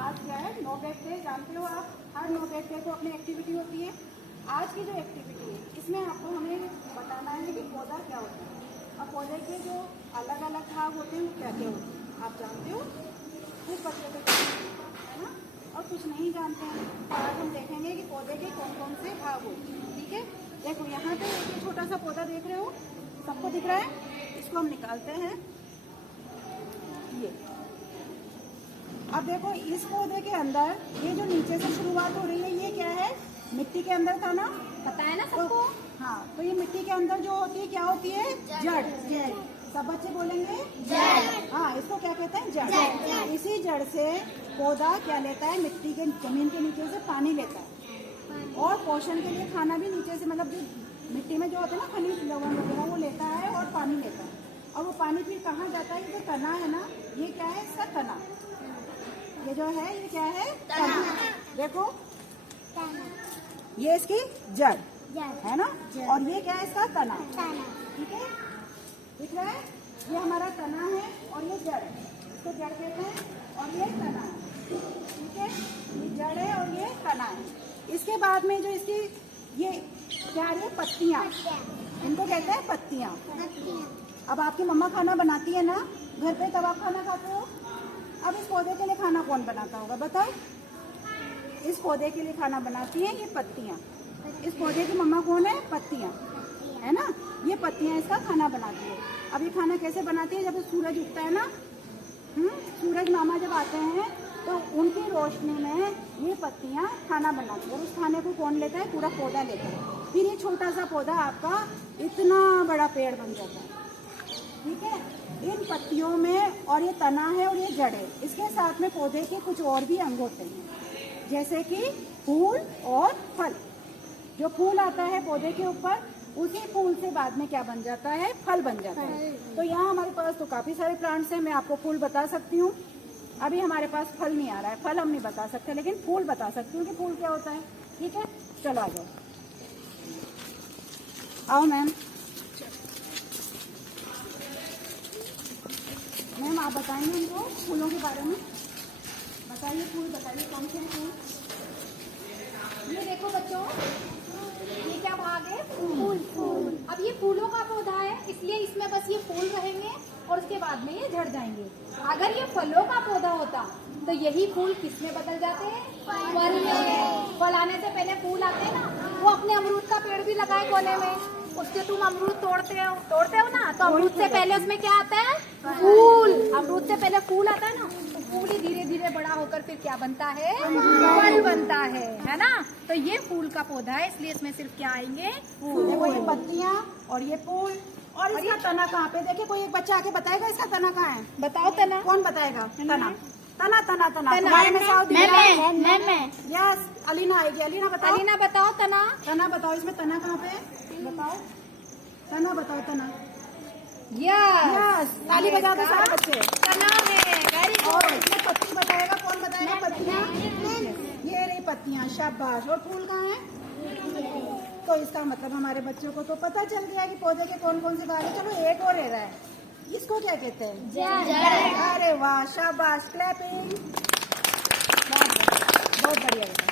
आज क्या है, नो बैग डे। जानते हो आप, हर नो बैग डे को अपनी एक्टिविटी होती है। आज की जो एक्टिविटी है इसमें आपको हमें बताना है कि पौधा क्या होता है और पौधे के जो अलग अलग भाग होते हैं वो क्या क्या होते हैं। आप जानते हो, खूब बच्चे को है ना, और कुछ नहीं जानते हैं। तो आज हम देखेंगे कि पौधे के कौन कौन से भाग होते हैं। ठीक है, देखो यहाँ पे एक छोटा सा पौधा देख रहे हो, सबको दिख रहा है। इसको हम निकालते हैं ये। अब देखो इस पौधे के अंदर ये जो नीचे से शुरुआत हो रही है ये क्या है, मिट्टी के अंदर था ना, पता है ना सबको। हाँ, तो ये मिट्टी के अंदर जो होती है क्या होती है, जड़। सब बच्चे बोलेंगे जड़। हाँ, इसको क्या कहते हैं, जड़। इसी जड़ से पौधा क्या लेता है, मिट्टी के जमीन के नीचे से पानी लेता है और पोषण के लिए खाना भी नीचे से, मतलब जो मिट्टी में जो होता है ना खनिज लवण वगैरह वो लेता है और पानी लेता है। और वो पानी फिर कहाँ जाता है, ये जो तना है ना, ये क्या है, इसका तना। ये जो है ये क्या है, तना। देखो ये इसकी जड़ है ना, और ये क्या है, इसका तना। ठीक है, दिख रहा है, ये हमारा तना है और ये जड़ है, इसको जड़ कहते हैं और ये तना है। ठीक है, ये जड़ है और ये तना है। इसके बाद में जो इसकी ये क्या है, पत्तियां, इनको कहते हैं पत्तियां। अब आपकी मम्मा खाना बनाती है ना घर पे, तब आप खाना खाते हो। अब इस पौधे के लिए खाना कौन बनाता होगा, बताओ। इस पौधे के लिए खाना बनाती है ये पत्तियां। इस पौधे की मम्मा कौन है, पत्तियां, है ना। ये पत्तियां इसका खाना बनाती है। अब ये खाना कैसे बनाती है, जब सूरज उगता है ना, सूरज मामा जब आते हैं तो उनकी रोशनी में ये पत्तियां खाना बनाती है और उस खाने को कौन लेता है, पूरा पौधा लेता है। फिर ये छोटा सा पौधा आपका इतना बड़ा पेड़ बन जाता है। ठीक है, इन पत्तियों में, और ये तना है और ये जड़ है, इसके साथ में पौधे के कुछ और भी अंग होते हैं, जैसे कि फूल और फल। जो फूल आता है पौधे के ऊपर, उसी फूल से बाद में क्या बन जाता है, फल बन जाता है। तो यहाँ हमारे पास तो काफी सारे प्लांट्स हैं, मैं आपको फूल बता सकती हूँ। अभी हमारे पास फल नहीं आ रहा है, फल हम नहीं बता सकते, लेकिन फूल बता सकती हूँ कि फूल क्या होता है। ठीक है, चलो आ जाओ, आओ मैम। मैम आप बताएंगे हमको फूलों के बारे में, बताइए, फूल बताइए, कौन से फूल। ये देखो बच्चों, ये क्या भाग है, फूल। अब ये फूलों का पौधा है, इसलिए इसमें बस ये फूल रहेंगे और उसके बाद में ये झड़ जाएंगे। अगर ये फलों का पौधा होता तो यही फूल किस में बदल जाते हैं, फल में। फल आने से पहले फूल आते हैं ना, वो अपने अमरूद का पेड़ भी लगाए कोने में, उससे तुम अमरूद तोड़ते हो ना, तो अमरूद से पहले उसमें क्या आता है, फूल। अमरूद से पहले फूल आता है ना, तो फूल ही धीरे धीरे बड़ा होकर फिर क्या बनता है, फल बनता है ना। तो ये फूल का पौधा है, इसलिए इसमें सिर्फ क्या आएंगे, फूल। देखो ये पत्तियां और ये फूल, और इसका तना कहाँ पे, देखिए कोई एक बच्चा आके बताएगा इसका तना कहाँ है, बताओ तना, कौन बताएगा, तना। यस, अलीना आएगी, अलीना बताओ तना बताओ, इसमें तना कहाँ पे है, बताओ, तना बताओ, तना। यस, ताली बजा दो सारे बच्चे, तना है, वेरी गुड। और इसमें पत्ती बताएगा, कौन बताएगा, पत्तियां, ये रही पत्तियां, शाबाश। और फूल कहाँ है, तो इसका मतलब हमारे बच्चों को तो पता चल गया कि पौधे के कौन कौन से भाग है। चलो एक और रह रहा है, इसको क्या कहते हैं, जड़। अरे वाह, शाबाश, क्लैपिंग, बहुत बढ़िया बेटा,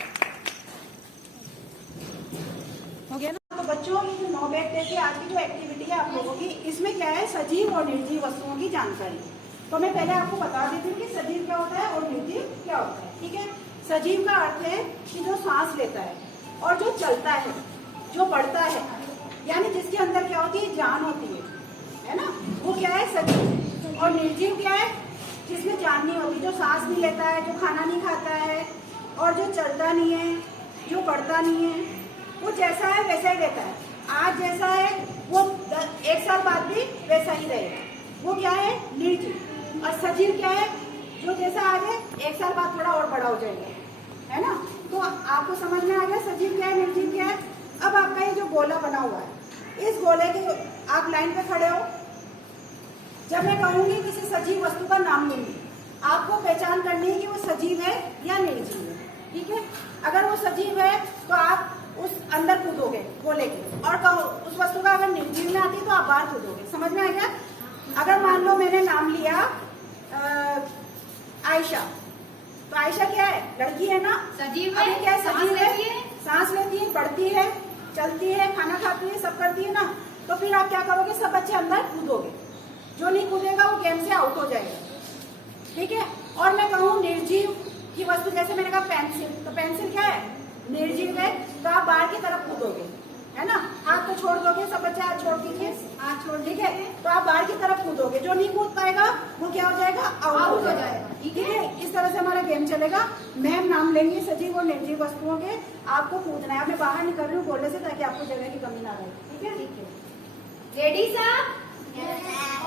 हो गया ना। तो बच्चों, ये जो 9 बैग डे की आज की जो एक्टिविटी है आप लोगों की, इसमें क्या है, सजीव और निर्जीव वस्तुओं की जानकारी। तो मैं पहले आपको बता देती हूँ कि सजीव क्या होता है और निर्जीव क्या होता है। ठीक है, सजीव का अर्थ है कि जो सांस लेता है और जो चलता है, जो बढ़ता है, यानी जिसके अंदर क्या होती है, जान होती है ना, वो क्या है, सजीव। और निर्जीव क्या है, जिसमें जान नहीं होती, जो सांस नहीं लेता है, जो खाना नहीं खाता है और जो चलता नहीं है, जो बढ़ता नहीं है, वो जैसा है वैसा ही रहता है। आज जैसा है वो 1 साल बाद भी वैसा ही रहेगा, वो क्या है, निर्जीव। और सजीव क्या है, जो जैसा आज है 1 साल बाद थोड़ा और बड़ा हो जाएगा, है ना। तो आपको समझ में आ गया सजीव क्या है, निर्जीव क्या है। अब आपका ये जो गोला बना हुआ है, इस गोले के आप लाइन पे खड़े हो, जब मैं कहूंगी किसी सजीव वस्तु का नाम लूंगी, आपको पहचान करनी है कि वो सजीव है या निर्जीव है। ठीक है, अगर वो सजीव है तो आप उस अंदर कूदोगे गोले के, और उस वस्तु का अगर निर्जीव में आती तो आप बाहर कूदोगे। समझ में आ गया। अगर मान लो मैंने नाम लिया आयशा, तो आयशा क्या है? लड़की है ना, सजीव अभी क्या है? सजीव है, है, सांस लेती है, बढ़ती है, चलती है, खाना खाती है, सब करती है ना। तो फिर आप क्या करोगे? सब बच्चे अंदर कूदोगे, जो नहीं कूदेगा वो गेम से आउट हो जाएगा, ठीक है। और मैं कहूँ निर्जीव की वस्तु, जैसे मैंने कहा पेंसिल, तो पेंसिल क्या है? निर्जीव है, तो आप बाहर की तरफ कूदोगे, है ना। हाथ तो छोड़ दोगे, सब बच्चे हाथ छोड़ दीजिए, हाथ छोड़, ठीक है। तो आप बाहर की तरफ कूदोगे, जो नहीं कूद पाएगा वो क्या हो जाएगा? आउट हो जाएगा, ठीक है। इस तरह से हमारा गेम चलेगा। मैम नाम लेंगे सजीव और निर्जीव वस्तुओं के, आपको कूदना है। अब मैं बाहर निकल रही हूँ बोलने से, ताकि आपको जगह की कमी ना रहे, ठीक है। ठीक है, रेडी सर?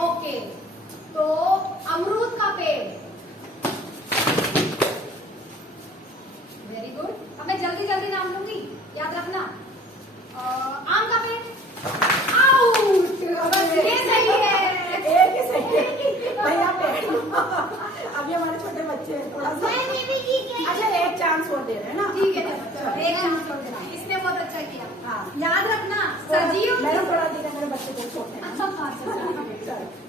ओके, तो अमरूद का पेड़, वेरी गुड। अब मैं जल्दी जल्दी नाम लूंगी, याद रखना। आम का पेड़, आउट, ये सही है, एक ही सही है भैया पेड़। अभी हमारे छोटे बच्चे हैं, थोड़ा सा अच्छा एक चांस और दे रहे हैं ना, ठीक है, एक चांस और देना। इसने बहुत अच्छा किया। हाँ, याद रखना सजीव, मैंने थोड़ा दिया, मेरे बच्चे को छोटे हैं। अच्छा,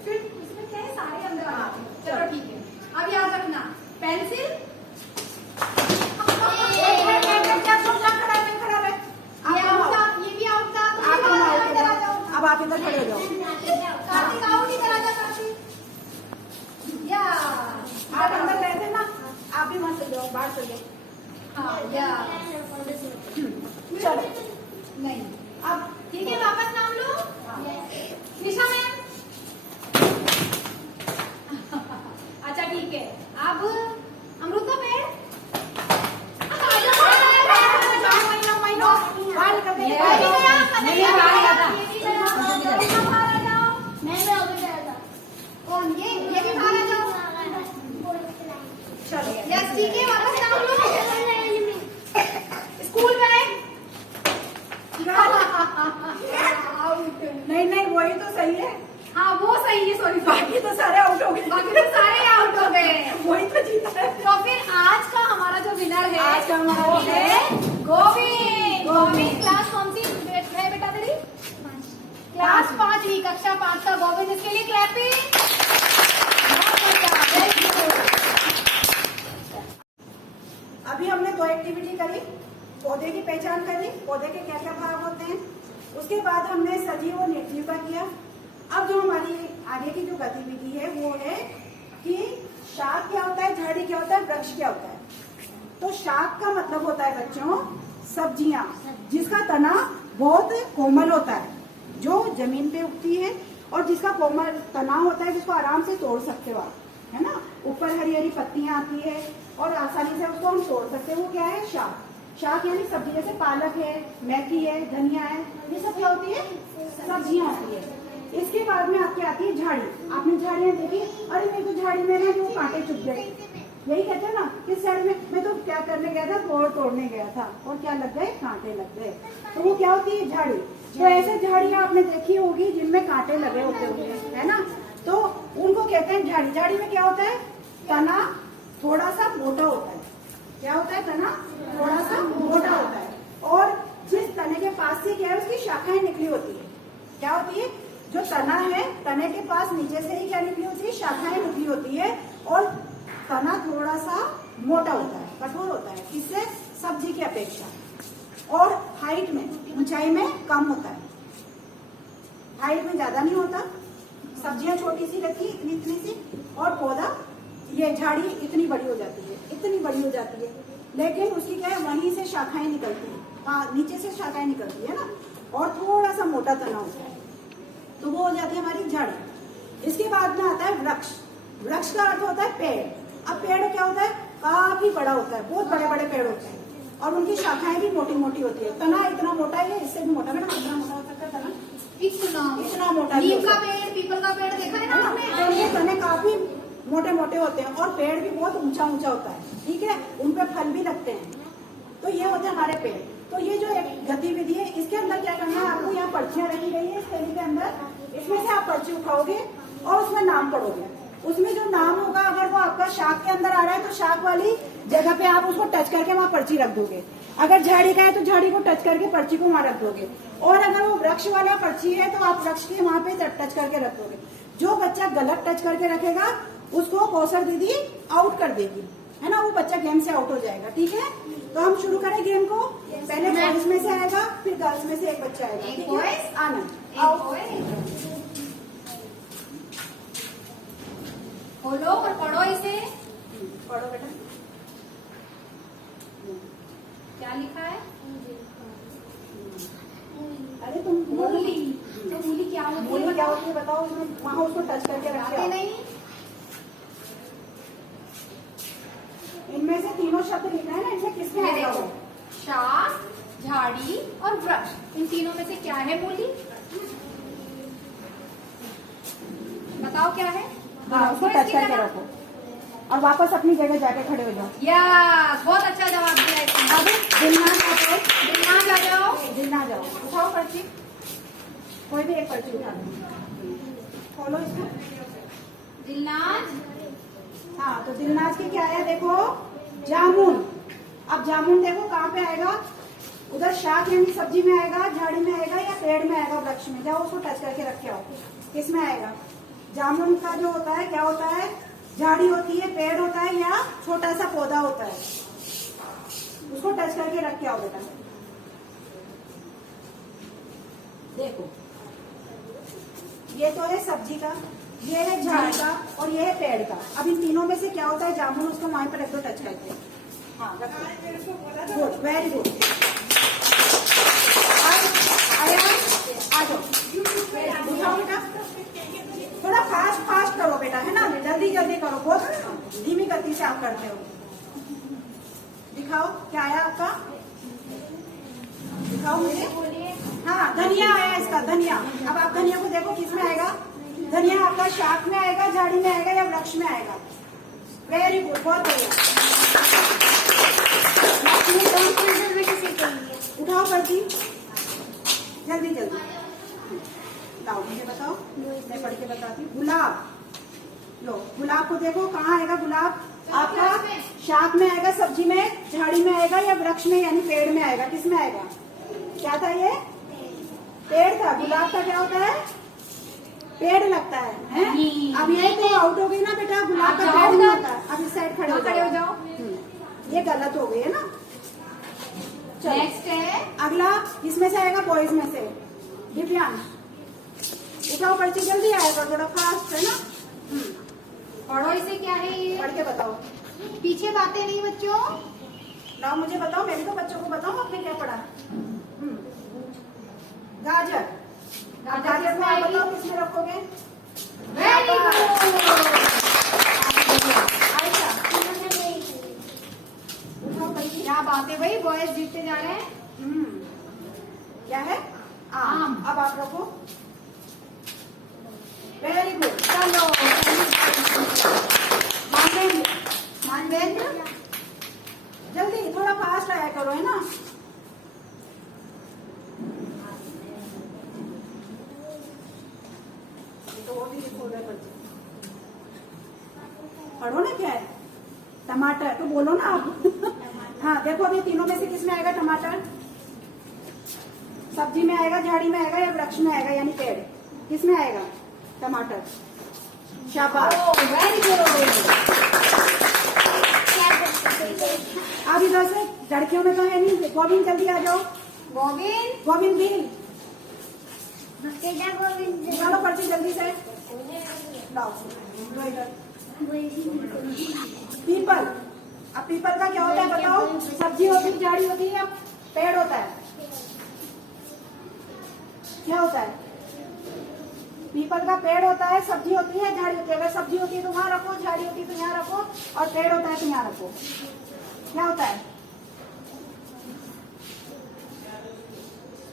फिर इसमें क्या है, सारे अंदर आ जाते हैं। चलो ठीक है, अब याद रखना पेंसिल, ये भी आउट था, अब आप इधर खड़े हो जाओ। कार्तिक आउट, इधर आ जा कार्तिक। या आप अंदर गए थे ना, आप भी वहां चले जाओ, बाहर चले जाओ। हाँ, या चलो नहीं, अब ठीक है, वापस नाम लो। निशा मैम, अच्छा ठीक है, अब अमरूद का पेड़, बाहर निकल गए। कौन? ये भी बाहर आ जाओ। चलो यस ठीक है, वापस नाम लो। स्कूल बैग, नहीं वही तो सही है, हाँ वो सही है, सॉरी, बाकी तो सारे आउट हो गए। बाकी तो सारे आउट हो गए। वही तो जीता है। तो फिर आज का हमारा जो विनर है, आज का हमारा वो winner है गोविंद। गोविंद क्लास कौन सी है बेटा तेरी? क्लास 5वीं, कक्षा 5 का गोविंद। इसके लिए क्लैपिंग। अभी हमने 2 एक्टिविटी करी, पौधे की पहचान करी, पौधे के क्या क्या भाग होते हैं। उसके बाद हमने सजीव और निर्जीव का किया। अब जो हमारी आगे की जो गतिविधि है वो है कि शाक क्या होता है, झाड़ी क्या होता है, वृक्ष क्या होता है। तो शाक का मतलब होता है बच्चों सब्जियां, जिसका तना बहुत कोमल होता है, जो जमीन पे उगती है, और जिसका कोमल तना होता है, जिसको आराम से तोड़ सकते हो आप, है ना। ऊपर हरी हरी पत्तियां आती है और आसानी से उसको हम तोड़ सकते हैं, वो क्या है? शाक। शाक यानी सब्जी, जैसे पालक है, मेथी है, धनिया है, ये सब क्या होती है? सब्जियां होती है। इसके बाद में आपकी आती है झाड़ी। आपने झाड़ियां देखी? अरे मेरी तो झाड़ी में ना जो कांटे चुभ गए, यही कहते हैं ना। किस साइड में? मैं तो क्या करने गया था, तोड़ तोड़ने गया था, और क्या लग गए? कांटे लग गए। तो वो क्या होती है? झाड़ी। तो ऐसे झाड़ियां आपने देखी होगी जिनमें कांटे लगे होते होंगे, है ना। तो उनको कहते हैं झाड़ी। झाड़ी में क्या होता है? तना थोड़ा सा मोटा होता है। क्या होता है? तना थोड़ा सा मोटा होता है, और जिस तने के पास से क्या है, उसकी शाखाएं निकली होती है। क्या होती है? जो तना है, तने के पास नीचे से ही क्या निकली होती है? शाखाएं निकली होती है, और तना थोड़ा सा मोटा होता है, कठोर होता है, किससे? सब्जी की अपेक्षा। और हाइट में, ऊंचाई में कम होता है, हाइट में ज्यादा नहीं होता। सब्जियां छोटी सी रहती है, इतनी सी, और पौधा, ये झाड़ी इतनी बड़ी हो जाती है, इतनी बड़ी हो जाती है। लेकिन उसकी क्या है? वहीं से शाखाएं निकलती है, नीचे से शाखाएं निकलती है ना, और थोड़ा सा मोटा तना होता है, तो वो हो जाती है हमारी झाड़ी। इसके बाद में आता है वृक्ष। वृक्ष का अर्थ होता है पेड़। अब पेड़ क्या होता है? काफी बड़ा होता है, बहुत बड़े बड़े पेड़ होते हैं, और उनकी शाखाएं भी मोटी मोटी होती है। तना इतना मोटा है, इससे भी मोटा, मैडम कितना मोटा हो सकता है तना? इतना मोटा। नीम का पेड़, पीपल का पेड़ देखा है ना आपने? उनके तने काफी मोटे मोटे होते हैं, और पेड़ भी बहुत ऊंचा ऊंचा होता है, ठीक है। उनपे फल भी लगते हैं। तो ये होते हैं हमारे पेड़। तो ये जो एक गतिविधि है, इसके अंदर क्या करना है आपको? यहाँ पर्चियां रखी गई है इस थैली के अंदर, इसमें से आप पर्ची उठाओगे और उसमें नाम पढ़ोगे। उसमें जो नाम होगा, अगर वो आपका शाक के अंदर आ रहा है, तो शाक वाली जगह पे आप उसको टच करके वहाँ पर्ची रख दोगे। अगर झाड़ी का है तो झाड़ी को टच करके पर्ची को वहाँ रख दोगे, और अगर वो वृक्ष वाला पर्ची है तो आप वृक्ष के वहाँ पे टच करके रख दोगे। जो बच्चा गलत टच करके रखेगा उसको कौशल दीदी आउट कर देगी, है ना, वो बच्चा गेम से आउट हो जाएगा। ठीक है, तो हम शुरू करें गेम को। पहले बॉयज में से आएगा, फिर गर्ल्स में से एक बच्चा आएगा। एक ठीक boys, है, आनंद एक आओ। boy। खोलो और पढ़ो इसे। पढ़ो बेटा। क्या लिखा है? अरे तुम मूली। तो मूली क्या होती है? मूली क्या होती है बताओ, उसमें वहाँ उसको टच करके बताते रखे। नहीं। इनमें से तीनों शब्द लिखा है ना, इनमें किसमें ये आएगा देखो, वो? शाक, झाड़ी और वृक्ष, इन तीनों में से क्या है मूली? बताओ क्या है? हाँ, उसको टच करके रखो और वापस अपनी जगह जाके खड़े हो जाओ। यस, बहुत अच्छा जवाब दिया इसने। अब दिलनाज आ जाओ, दिलनाज आ जाओ। दिलनाज जाओ, उठाओ पर्ची, कोई भी एक पर्ची उठा दो, खोलो इसको। दिलनाज, हाँ, तो दिलनाज की क्या है देखो, जामुन। अब जामुन देखो कहाँ पे आएगा, उधर शाक यानी सब्जी में आएगा, झाड़ी में आएगा या पेड़ में आएगा, वृक्ष में। जाओ उसको टच करके रखे आओ, किसमें आएगा? जामुन का जो होता है क्या होता है, झाड़ी होती है, पेड़ होता है या छोटा सा पौधा होता है। उसको टच करके रख के आओ बेटा। देखो ये तो है सब्जी का, ये है झाड़ी का और ये है पेड़ का। अब इन तीनों में से क्या होता है जामुन, उसको वहीं पर रख दो टच करके। हाँ रखो, गुड, वेरी गुड। आ जाओ, उठाओ बेटा, थोड़ा फास्ट फास्ट करो बेटा, है ना, जल्दी जल्दी करो, बहुत धीमी गति से आप करते हो। दिखाओ क्या आया आपका, दिखाओ मुझे। हाँ, धनिया आया इसका, धनिया। अब आप धनिया को देखो किस में आएगा, धनिया आपका शाक में आएगा, झाड़ी में आएगा या वृक्ष में आएगा। वेरी गुड, बहुत बढ़िया। उठाओ पर्ची, जल्दी जल्दी लाओ, मुझे बताओ, मैं पढ़ के बताती हूँ। गुलाब, लो गुलाब को देखो कहाँ आएगा गुलाब, आपका शाक में आएगा, सब्जी में, झाड़ी में आएगा या वृक्ष में यानी पेड़ में आएगा। किस में आएगा? क्या था ये? पेड़ था। गुलाब का क्या होता है? पेड़ लगता है? अब ये तो आउट हो गई ना बेटा, गुलाब का पेड़ नहीं होता। अब इस साइड खड़े हो जाओ। ये गलत हो गई है ना। नेक्स्ट है अगला, इसमें से आएगा बॉयज में से, दिव्यांश। उठाओ पर्ची, जल्दी आएगा, थोड़ा फास्ट है ना। पढ़ो इसे, क्या है ये? पढ़ के बताओ। पीछे बातें नहीं बच्चों। लाओ मुझे बताओ, मैं भी तो बच्चों को बताऊं आपने क्या पढ़ा। गाजर, गाजर में आप बताओ किसमें रखोगे? Very good. आयशा, उठाओ पर्ची। क्या बात है भाई, बॉयज जीतते जा रहे हैं। क्या है? आम। अब आप रखो। वेरी गुड, चलो। मानवेंद्र, मानवेंद्र, जल्दी थोड़ा फास्ट आया करो, है ना। तो वो भी खोल रहे बच्चे, पढ़ो ना क्या है। टमाटर तो बोलो ना आप। हाँ देखो, अभी तीनों में से किस में आएगा टमाटर? सब्जी में आएगा, झाड़ी में आएगा या वृक्ष में आएगा यानी पेड़। किस में आएगा टमाटर? शाबाश, वेरी गुड। अब इधर से लड़कियों में तो है नहीं। गोविंद जल्दी आ जाओ। गोविंद, गोविंद भी निकालो पर्ची जल्दी से, लाओ लो इधर। पीपल, अब पीपल का क्या होता है बताओ? सब्जी होती है, झाड़ी होती है या पेड़ होता है? क्या होता है? पीपल का पेड़ होता है, सब्जी होती है, झाड़ी होती है। अगर सब्जी होती है तो वहां रखो, झाड़ी होती है तो यहाँ रखो, और पेड़ होता है तो यहाँ रखो। क्या होता है?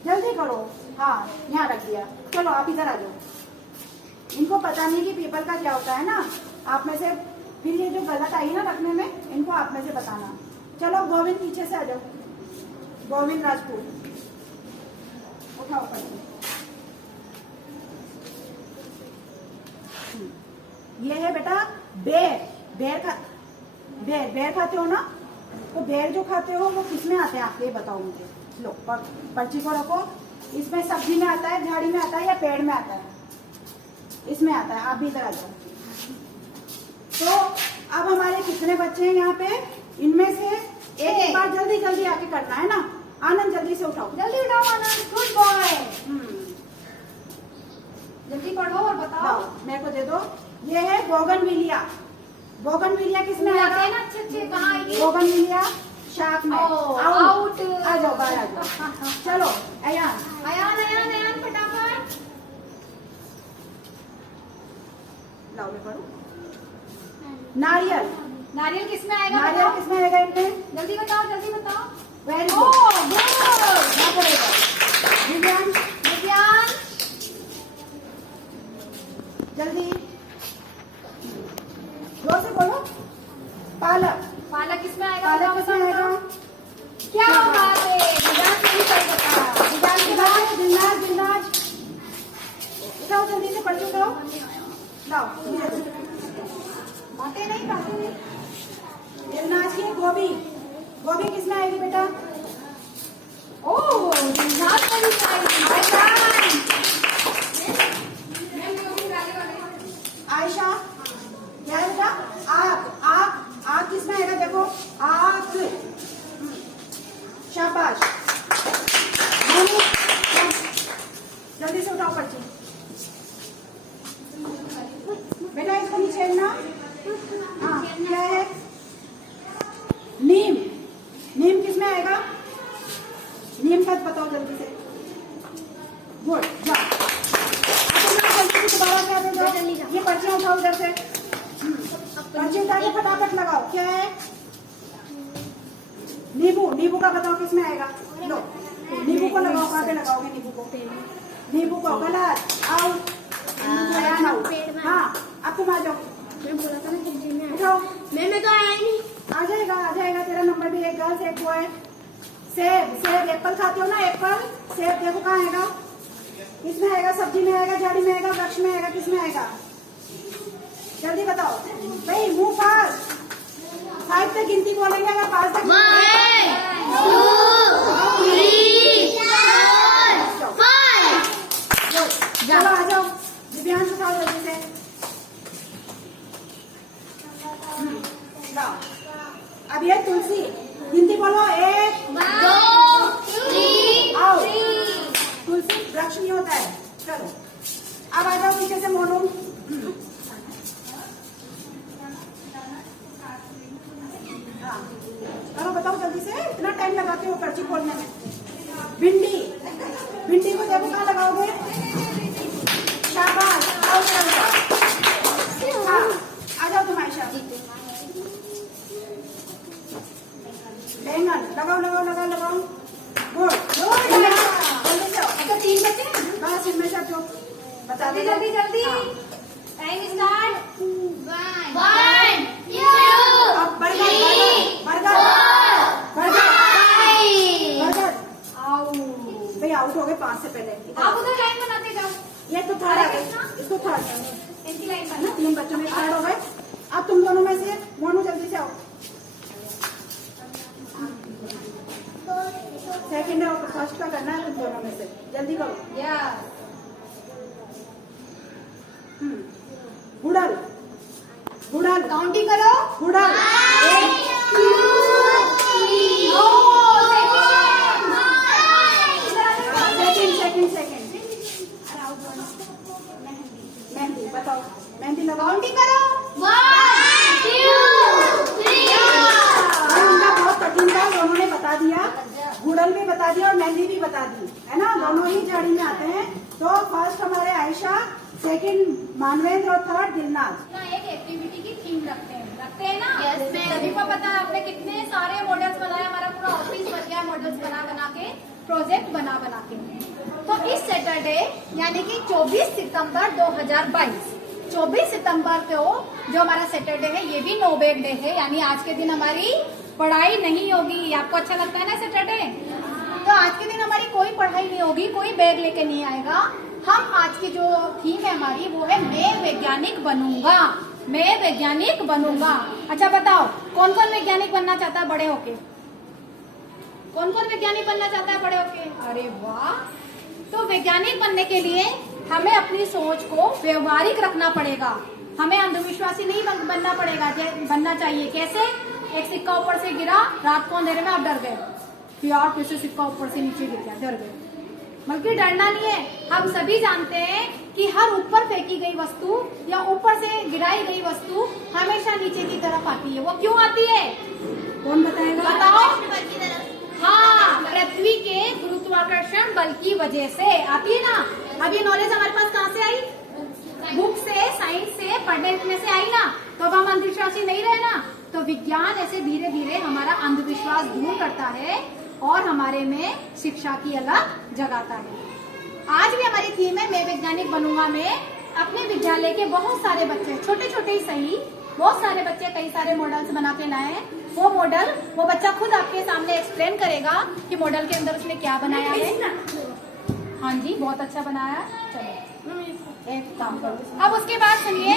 जल्दी करो। हाँ, यहाँ रख दिया। चलो आप इधर आ जाओ। इनको पता नहीं कि पीपल का क्या होता है ना। आप में से फिर ये जो गलत आई ना रखने में, इनको आप में से बताना। चलो गोविंद पीछे से आ जाओ। गोविंद राजपूत, उठाओ पर्ची। ये है बेटा बेर। बेर खाते हो ना? तो बेर जो खाते हो वो किसमें आते हैं आपके, बताओ मुझे। लो पर्ची को रखो। इसमें सब्जी में आता है, झाड़ी में आता है या पेड़ में आता है? इसमें आता है। आप भी इधर आ जाओ। तो अब हमारे कितने बच्चे हैं यहाँ पे? इनमें से एक बार जल्दी जल्दी आके करना है ना। आनंद जल्दी से उठाओ, जल्दी उठाओ आनंद, गुड बॉय। जल्दी पढ़ो और बताओ। मेरे को दे दो। ये है बोगनविलिया। बोगनविलिया किसमें आते आएगा? हैं ना अच्छे कहाँ आएगी? बोगनविलिया शाक में। आउट। आ जाओ बाहर आ जाओ। चलो अयान अयान अयान अयान फटाफट। लाओ मैं पढ़ूं। नारियल। नारियल किसमें आएगा? नारियल बताओ। किसमें आएगा इनमें? जल्दी बताओ, जल्दी बताओ। वेरी ओ गुड। गुड। क्या पड़ेगा? विज्ञान। विज्ञान। जल्दी जोर से बोलो। पालक। पालक किसमें आएगा? पालक किसमें आएगा? क्या बात है, विज्ञान से ही कर बता। विज्ञान की बात है। दिलनाज दिलनाज उठाओ, जल्दी से पढ़ उठाओ। लाओ बातें नहीं बातें नहीं। दिलनाज की गोभी। गोभी किसमें आएगी बेटा? ओ दिलनाज में भी आएगी। आयशा क्या है बेटा? आग। आग। आग किसमें आएगा? देखो आग। शाबाश। जल्दी से उठाओ पर्ची। बेटा इसको नहीं छेड़ना। हाँ क्या है? नीम। नीम किसमें आएगा? नीम का बताओ जल्दी से। गुड जाओ। जल्दी से दोबारा क्या दे दो? ये पर्चियां उठाओ उधर से। पर्ची उठा के फटाफट लगाओ। क्या है? नींबू। नींबू का बताओ किसमें आएगा? लो नींबू को लगाओ। कहाँ पे लगाओगे नींबू को? नींबू को गलत। आओ हाँ अब तुम आ जाओ। मैं बोला था ना सब्जी में उठाओ। मैं तो आया ही नहीं। आ जाएगा आ जाएगा। तेरा नंबर भी एक गर्ल्स एक बॉय। सेब। सेब एप्पल खाते हो ना? एप्पल सेब देखो कहाँ आएगा? किसमें आएगा? सब्जी में आएगा, झाड़ी में आएगा, वृक्ष में आएगा, किसमें आएगा? जल्दी बताओ भाई। मुंह पास। 5 तक गिनती बोलेंगे। अगर 5 तक 1 2 3 4 5। चलो आ जाओ। दिव्यांश उठाओ जल्दी से। लाओ। अब ये तुलसी। गिनती बोलो। 1 2 3 आओ। तुलसी वृक्ष नहीं होता है। चलो अब आ जाओ पीछे से मोनू। हाँ चलो बताओ जल्दी से। इतना टाइम लगाते हो पर्ची खोलने में। भिंडी। भिंडी को देखो कहाँ लगाओगे? शाबाश। आओ हाँ आ जाओ तुम आयशा। बैंगन लगाओ लगाओ लगाओ लगाओ। Good good. जल्दी से आओ। अच्छा 3 बचे हैं। बस इनमें से जो बता जल्दी दो। जल्दी जल्दी। हाँ। Time start. 1 2 अब बर्गर 3 बर्गर 4 बर्गर 5। बर्गर। आओ भाई आउट हो गए 5 से पहले। आप उधर लाइन बनाते जाओ। ये तो थर्ड आ गए। इसको थर्ड इनकी लाइन है बना। ना। 3 बच्चों में थर्ड हो गए। अब तुम दोनों में से मोनू जल्दी से आओ। सेकंड और फर्स्ट का करना है तुम दोनों में से। जल्दी करो। यस। गुड़ल। गुड़ल काउंटिंग करो। गुड़ल। 1 2 3 सेकंड सेकंड। मेहंदी बताओ। मेहंदी लगाओ। काउंटिंग करो। 1 2 3 उनका बहुत कठिन था। दोनों ने बता दिया। गुड़ल भी बता दिया और मेहंदी भी बता दी है ना। दोनों ही झाड़ी में आते हैं। तो फर्स्ट हमारे आयशा, सेकंड मानवेंद्र और थर्ड दिलनाज। ना एक एक्टिविटी की थीम रखते हैं ना। Yes, ma'am. सभी को पता है आपने कितने सारे मॉडल्स बनाए। हमारा पूरा ऑफिस बन गया मॉडल्स बना बना के, प्रोजेक्ट बना बना के। तो इस सैटरडे यानी कि 24 सितंबर 2022, 24 सितंबर को जो हमारा सैटरडे है ये भी नो बैग डे है। यानी आज के दिन हमारी पढ़ाई नहीं होगी। आपको अच्छा लगता है ना सैटरडे? तो आज के दिन हमारी कोई पढ़ाई नहीं होगी, कोई बैग लेके नहीं आएगा। हम आज की जो थीम है हमारी वो है मैं वैज्ञानिक बनूंगा। मैं वैज्ञानिक बनूंगा। अच्छा बताओ कौन कौन वैज्ञानिक बनना चाहता है बड़े होके? कौन कौन वैज्ञानिक बनना चाहता है बड़े होके? अरे वाह। तो वैज्ञानिक बनने के लिए हमें अपनी सोच को व्यवहारिक रखना पड़ेगा। हमें अंधविश्वासी नहीं बनना पड़ेगा, बनना चाहिए। कैसे? एक सिक्का ऊपर से गिरा, रात को अंधेरे में आप डर गए कि यार कैसे सिक्का ऊपर से नीचे गिर गया, डर गए। बल्कि डरना नहीं है, हम सभी जानते हैं कि हर ऊपर फेंकी गई वस्तु या ऊपर से गिराई गई वस्तु हमेशा नीचे की तरफ आती है। वो क्यों आती है? कौन बताएगा? बताओ। हाँ, पृथ्वी के गुरुत्वाकर्षण बल की वजह से आती है ना। अब ये नॉलेज हमारे पास कहाँ से आई? बुक से, साइंस से, पढ़ने लिखने से आई ना। तो अब हम अंधविश्वासी नहीं रहे ना। तो विज्ञान ऐसे धीरे धीरे हमारा अंधविश्वास दूर करता है और हमारे में शिक्षा की अलग जगाता है। आज भी हमारी थीम है मैं वैज्ञानिक बनूंगा में अपने विद्यालय के बहुत सारे बच्चे, छोटे छोटे ही सही, बहुत सारे बच्चे कई सारे मॉडल्स बना के लाए हैं। वो मॉडल वो बच्चा खुद आपके सामने एक्सप्लेन करेगा कि मॉडल के अंदर उसने क्या बनाया है। हाँ जी, बहुत अच्छा बनाया। चलो एक काम करो। अब उसके बाद सुनिए,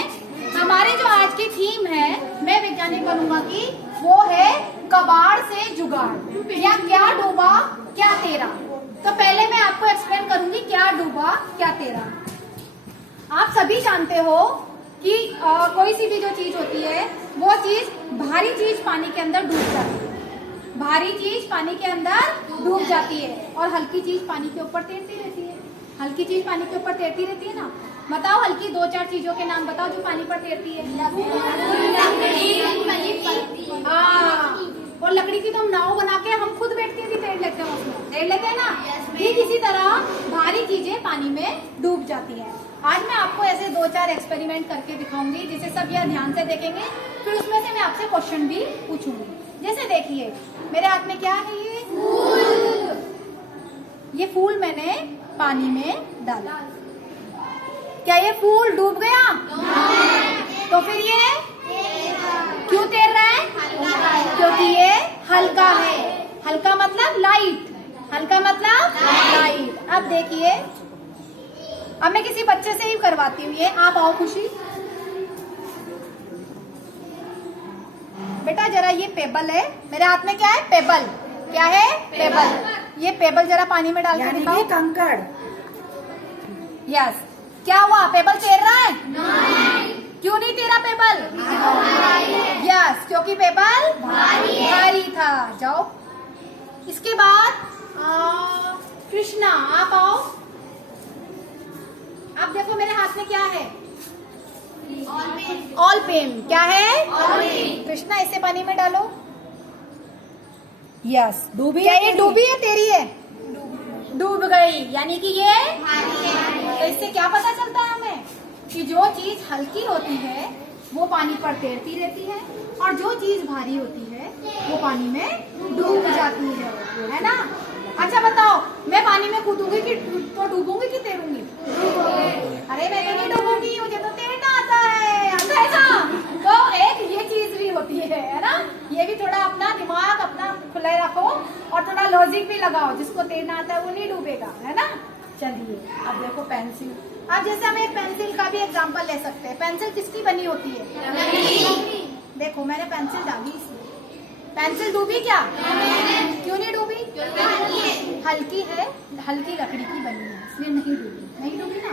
हमारे जो आज की थीम है मैं वैज्ञानिक बनूंगा की, वो है कबाड़ से जुगाड़, या क्या डूबा क्या तेरा। तो पहले मैं आपको एक्सप्लेन करूंगी क्या डूबा क्या तेरा। आप सभी जानते हो कि कोई सी भी जो चीज होती है वो चीज, भारी चीज पानी के अंदर डूब जाती है, भारी चीज पानी के अंदर डूब जाती है और हल्की चीज पानी के ऊपर तैरती रहती है। हल्की चीज पानी के ऊपर तैरती रहती है ना। बताओ हल्की 2-4 चीजों के नाम बताओ जो पानी पर तैरती है। हाँ, और लकड़ी की तो हम नाव बना के हम खुद बैठ के भी तैर लेते हैं, उसमें तैर लेते हैं ना। ठीक इसी तरह भारी चीजें पानी में डूब जाती है। आज मैं आपको ऐसे 2-4 एक्सपेरिमेंट करके दिखाऊंगी जिसे सब यह ध्यान से देखेंगे, फिर उसमें से मैं आपसे क्वेश्चन भी पूछूंगी। जैसे देखिए मेरे हाथ में क्या है, ये फूल। ये फूल मैंने पानी में डाला, क्या ये फूल डूब गया? तो फिर ये क्यों तैर रहा है? क्योंकि ये हल्का है। हल्का मतलब लाइट, हल्का मतलब लाइट। अब देखिए, अब मैं किसी बच्चे से ही करवाती हूँ ये। आप आओ खुशी, बेटा जरा ये पेबल है, मेरे हाथ में क्या है? पेबल। क्या है? पेबल। ये पेबल जरा पानी में डाल के दिखाओ। कंकड़। यस, क्या हुआ? पेबल तैर रहा है? नहीं। क्यों नहीं तैरा पेबल? यस, क्योंकि पेबल भारी था। जाओ। इसके बाद कृष्णा, आप आओ। आप देखो मेरे हाथ में क्या है? Ball pen. क्या है? कृष्णा इसे पानी में डालो। यस, डूबी। क्या ये डूबी है? तेरी है? डूब गई, यानी कि ये तो इससे क्या पता चलता है हमें कि जो चीज हल्की होती है वो पानी पर तैरती रहती है और जो चीज भारी होती है वो पानी में डूब जाती है ना। अच्छा बताओ, मैं पानी में कूदूंगी कि तो डूबूंगी कि तैरूंगी? अरे मैं तो नहीं डूबूंगी, मुझे तो तैरना आता है ना। तो एक ये चीज भी होती है ना। ये भी थोड़ा अपना दिमाग अपना खुला रखो और थोड़ा लॉजिक भी लगाओ। जिसको तैरना आता है वो नहीं डूबेगा, है ना। चलिए अब देखो पेंसिल। अब जैसे हम एक पेंसिल का भी एग्जांपल ले सकते हैं। पेंसिल किसकी बनी होती है? देखो मैंने पेंसिल डाली इसमें, पेंसिल डूबी क्या? क्यों नहीं डूबी? हल्की है, हल्की लकड़ी की बनी है, इसलिए नहीं डूबी। नहीं डूबी ना,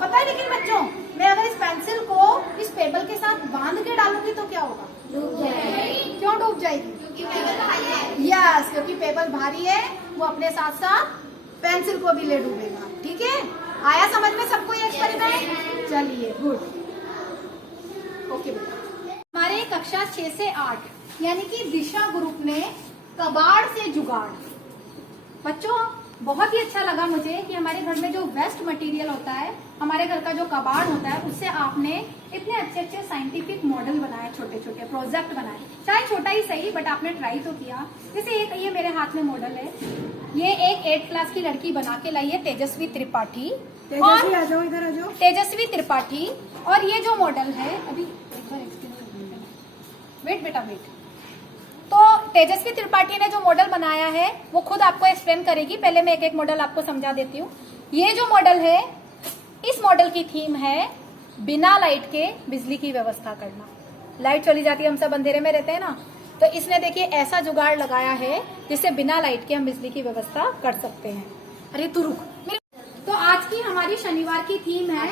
पता है। लेकिन बच्चों, मैं अगर इस पेंसिल को इस पेबल के साथ बांध के डालूंगी तो क्या होगा? डूब जाएगी। क्यों डूब जाएगी? यस, क्योंकि पेबल भारी है, वो अपने साथ साथ पेंसिल को भी ले डूबेगा। ठीक है, आया समझ में सबको ये एक्सपेरिमेंट? चलिए गुड, ओके बेटा। हमारे कक्षा 6 से 8 यानी कि दिशा ग्रुप ने कबाड़ से जुगाड़। बच्चों बहुत ही अच्छा लगा मुझे कि हमारे घर में जो वेस्ट मटेरियल होता है, हमारे घर का जो कबाड़ होता है, उससे आपने इतने अच्छे अच्छे साइंटिफिक मॉडल बनाए, छोटे छोटे प्रोजेक्ट बनाए। चाहे छोटा ही सही, बट आपने ट्राई तो किया। जैसे एक ये मेरे हाथ में मॉडल है, ये एक 8th क्लास की लड़की बना के लाई है, तेजस्वी त्रिपाठी। तेजस्वी आ जाओ, इधर आ जाओ। तेजस्वी त्रिपाठी। और ये जो मॉडल है, अभी वेट बेटा वेट। तो तेजस्वी त्रिपाठी ने जो मॉडल बनाया है वो खुद आपको एक्सप्लेन करेगी। पहले मैं एक एक मॉडल आपको समझा देती हूँ। ये जो मॉडल है, इस मॉडल की थीम है बिना लाइट के बिजली की व्यवस्था करना। लाइट चली जाती है, हम सब अंधेरे में रहते हैं ना, तो इसने देखिए ऐसा जुगाड़ लगाया है जिससे बिना लाइट के हम बिजली की व्यवस्था कर सकते हैं। अरे तू रुक, तो आज की हमारी शनिवार की थीम है,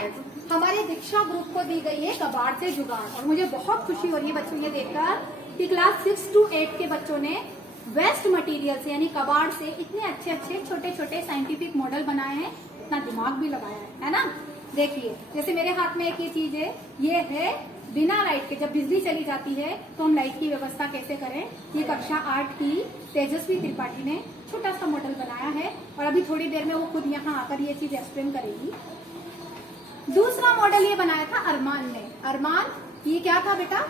हमारे दीक्षा ग्रुप को दी गई है कबाड़ से जुगाड़। और मुझे बहुत खुशी हो रही है बच्चों ये देखकर कि क्लास 6 to 8 के बच्चों ने वेस्ट मटेरियल से यानी कबाड़ से इतने अच्छे अच्छे छोटे छोटे साइंटिफिक मॉडल बनाए हैं, इतना दिमाग भी लगाया है ना। देखिए जैसे मेरे हाथ में एक ये चीज है, ये है बिना लाइट के जब बिजली चली जाती है तो हम लाइट की व्यवस्था कैसे करें। ये कक्षा 8 की तेजस्वी त्रिपाठी ने छोटा सा मॉडल बनाया है और अभी थोड़ी देर में वो खुद यहाँ आकर ये चीज एक्सप्लेन करेगी। दूसरा मॉडल ये बनाया था अरमान ने। अरमान ये क्या था बेटा?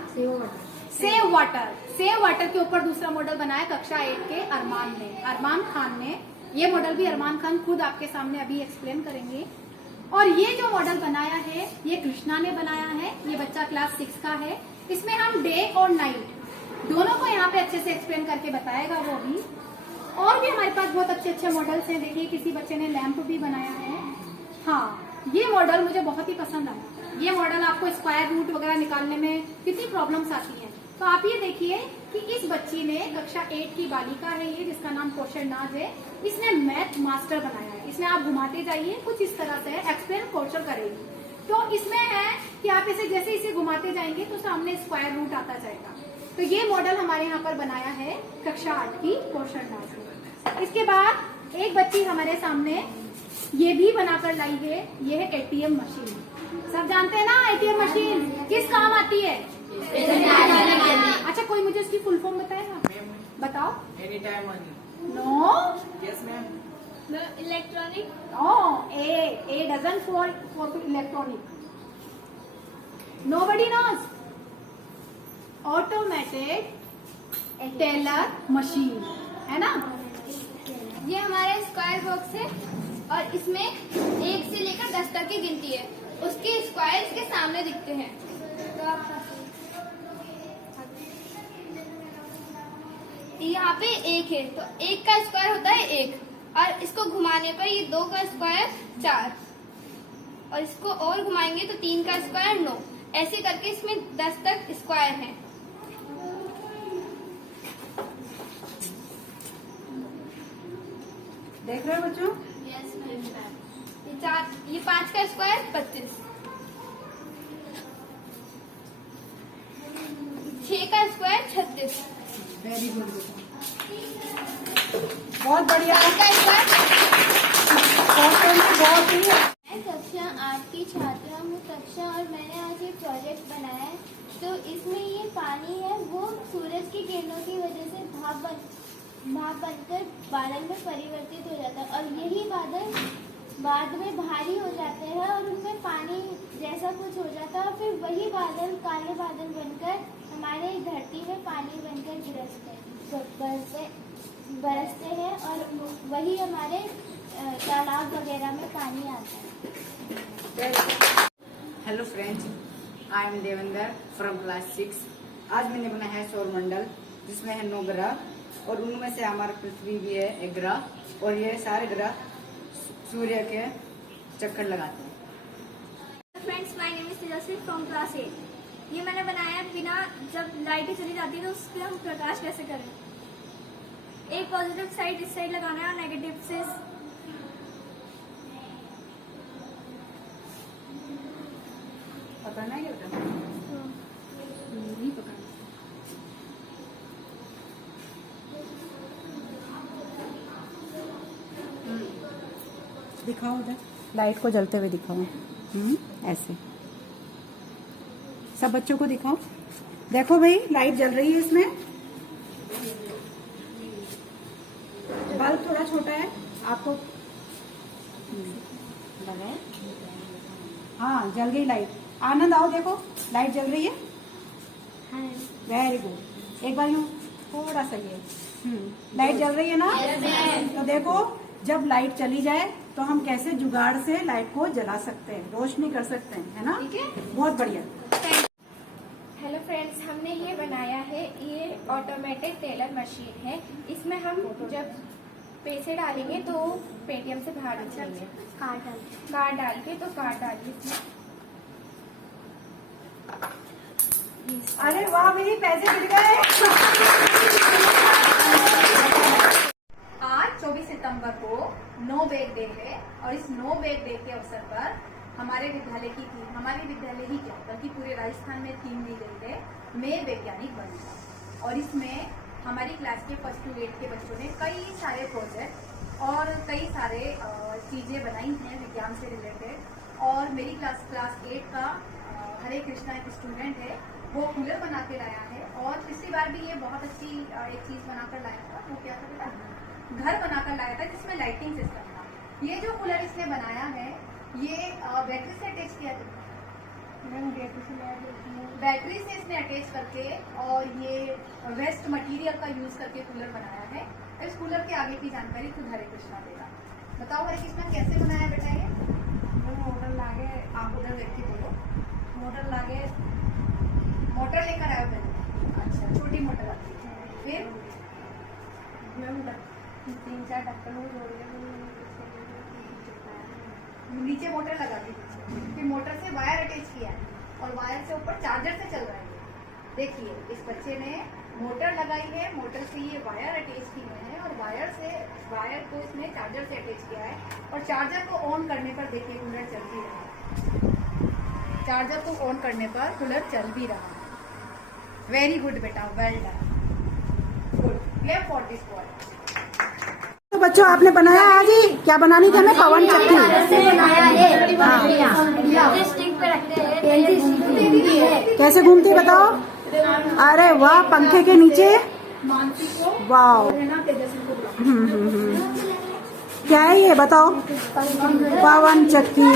Save water. सेव वाटर के ऊपर दूसरा मॉडल बनाया कक्षा 8 के अरमान ने, अरमान खान ने। ये मॉडल भी अरमान खान खुद आपके सामने अभी एक्सप्लेन करेंगे। और ये जो मॉडल बनाया है ये कृष्णा ने बनाया है, ये बच्चा क्लास 6 का है। इसमें हम डे और नाइट दोनों को यहाँ पे अच्छे से एक्सप्लेन करके बताएगा वो भी। और भी हमारे पास बहुत अच्छे अच्छे मॉडल्स हैं। देखिए किसी बच्चे ने लैंप भी बनाया है। हाँ ये मॉडल मुझे बहुत ही पसंद आया। ये मॉडल आपको स्क्वायर रूट वगैरह निकालने में कितनी प्रॉब्लम्स आती हैं। तो आप ये देखिए कि इस बच्ची ने कक्षा 8 की बालिका है ये, जिसका नाम कौशल नाज है, इसने मैथ मास्टर बनाया है। इसमें आप घुमाते जाइए कुछ इस तरह से एक्सप्लेन कौशल करेगी। तो इसमें है कि आप इसे जैसे इसे घुमाते जाएंगे तो सामने स्क्वायर रूट आता जाएगा। तो ये मॉडल हमारे यहाँ पर बनाया है कक्षा 8 की कौशल नाज ने। इसके बाद एक बच्ची हमारे सामने ये भी बनाकर लाई है, ये है एटीएम मशीन। सब जानते हैं ना एटीएम मशीन किस काम आती है? अच्छा कोई मुझे इसकी फुल फॉर्म बताएगा? बताओ। Any time money. No. Yes ma'am. Electronic. No, a doesn't for electronic. Nobody knows. Automatic teller machine है ना। ये हमारा स्क्वायर बॉक्स है और इसमें 1 से लेकर 10 तक की गिनती है। उसके स्क्वायर्स के सामने दिखते हैं। तो आप यहाँ पे 1 है तो 1 का स्क्वायर होता है 1 और इसको घुमाने पर ये 2 का स्क्वायर 4 और इसको और घुमाएंगे तो 3 का स्क्वायर 9। ऐसे करके इसमें 10 तक स्क्वायर हैं। देख रहे हो बच्चों? Yes ma'am. ये 5 का स्क्वायर 25, 6 का स्क्वायर 36, वेरी गुड, बहुत बढ़िया। 7 का स्क्वायर। बहुत ही मैं कक्षा 8 की छात्रा हूँ कक्षा और मैंने आज एक प्रोजेक्ट बनाया है। तो इसमें ये पानी है वो सूरज की किरणों की वजह से भाप बनकर बादल में परिवर्तित हो जाता है और यही बादल बाद में भारी हो जाते हैं और उनमें पानी जैसा कुछ हो जाता है और फिर वही बादल काले बादल बनकर हमारे धरती में पानी बनकर बरसते हैं और वही हमारे तालाब वगैरह में पानी आता है। Hello friends, I am Devendra from class 6। आज मैंने बनाया है सौर मंडल जिसमें है 9 ग्रह और उनमें से हमारा पृथ्वी भी है एक ग्रह और ये सारे ग्रह सूर्य के चक्कर लगाते हैं। Friends, my name is Tejashwi from class 8। ये मैंने बनाया बिना जब लाइट चली जाती है तो उस पर हम प्रकाश कैसे करें। एक पॉजिटिव साइड इस साइड लगाना है और नेगेटिव से पकड़ना है क्या बेटा? नहीं पकड़ना। दिखाओ उधर, लाइट को जलते हुए दिखाओ। ऐसे सब बच्चों को दिखाओ। देखो भाई लाइट जल रही है इसमें। बल्ब थोड़ा छोटा है आपको लगा। हाँ जल गई लाइट। आनंद आओ देखो लाइट जल रही है। Very good. एक बार यूँ थोड़ा सा ये लाइट जल रही है ना। तो देखो जब लाइट चली जाए तो हम कैसे जुगाड़ से लाइट को जला सकते हैं, रोशनी कर सकते हैं, है ना। ठीक है, बहुत बढ़िया। हेलो फ्रेंड्स, हमने ये बनाया है, ये ऑटोमेटिक टेलर मशीन है। इसमें हम जब पैसे डालेंगे तो पेटीएम से बाहर निकलेंगे। कार्ड डाल के तो कार्ड डालिए इसमें। अरे वाह भाई पैसे मिल गए। आज 24 सितंबर सितंबर को नो बैग डे है और इस नो बैग डे के अवसर पर हमारे विद्यालय की थीम, हमारे विद्यालय ही क्या बल्कि पूरे राजस्थान में थीम दी गई है मैं वैज्ञानिक बनूंगा। और इसमें हमारी क्लास के 1st to 8 के बच्चों ने कई सारे प्रोजेक्ट और कई सारे चीजें बनाई हैं विज्ञान से रिलेटेड। और मेरी क्लास 8 का हरे कृष्णा एक स्टूडेंट है, वो कूलर बना के लाया है। और पिछली बार भी ये बहुत अच्छी एक चीज बनाकर लाया था, वो क्या था, घर बनाकर लाया था जिसमें लाइटिंग सिस्टम था। ये जो कूलर इसने बनाया है ये बैटरी से अटैच किया था, बैटरी से इसने अटैच करके और ये वेस्ट मटेरियल का यूज करके कूलर बनाया है। इस कूलर के आगे की जानकारी खुद हरे कृष्णा देगा। बताओ हरे कृष्णा कैसे बनाया बेटा ये? मोटर लागे, आप उधर देख के बोलो, मोटर लागे, मोटर लेकर आयो पहले। अच्छा, छोटी मोटर आती है, फिर 3-4 ढक्कन जोड़ नीचे मोटर लगा दी, फिर मोटर से वायर अटैच किया है और वायर से ऊपर चार्जर से चल रहा है। देखिए इस बच्चे ने मोटर लगाई है, मोटर से ये वायर अटैच किए हैं और वायर को इसने चार्जर से अटैच किया है। और चार्जर को ऑन करने पर देखिए कूलर चल भी रहा है, चार्जर को ऑन करने पर कूलर चल भी रहा है। वेरी गुड बेटा, well done, good, clap for this boy. तो बच्चों आपने बनाया आज ही, क्या बनानी थी हमें? पवन चक्की। कैसे घूमती है बताओ? अरे वाह, पंखे के नीचे, वाह। क्या है ये बताओ? पवन चक्की।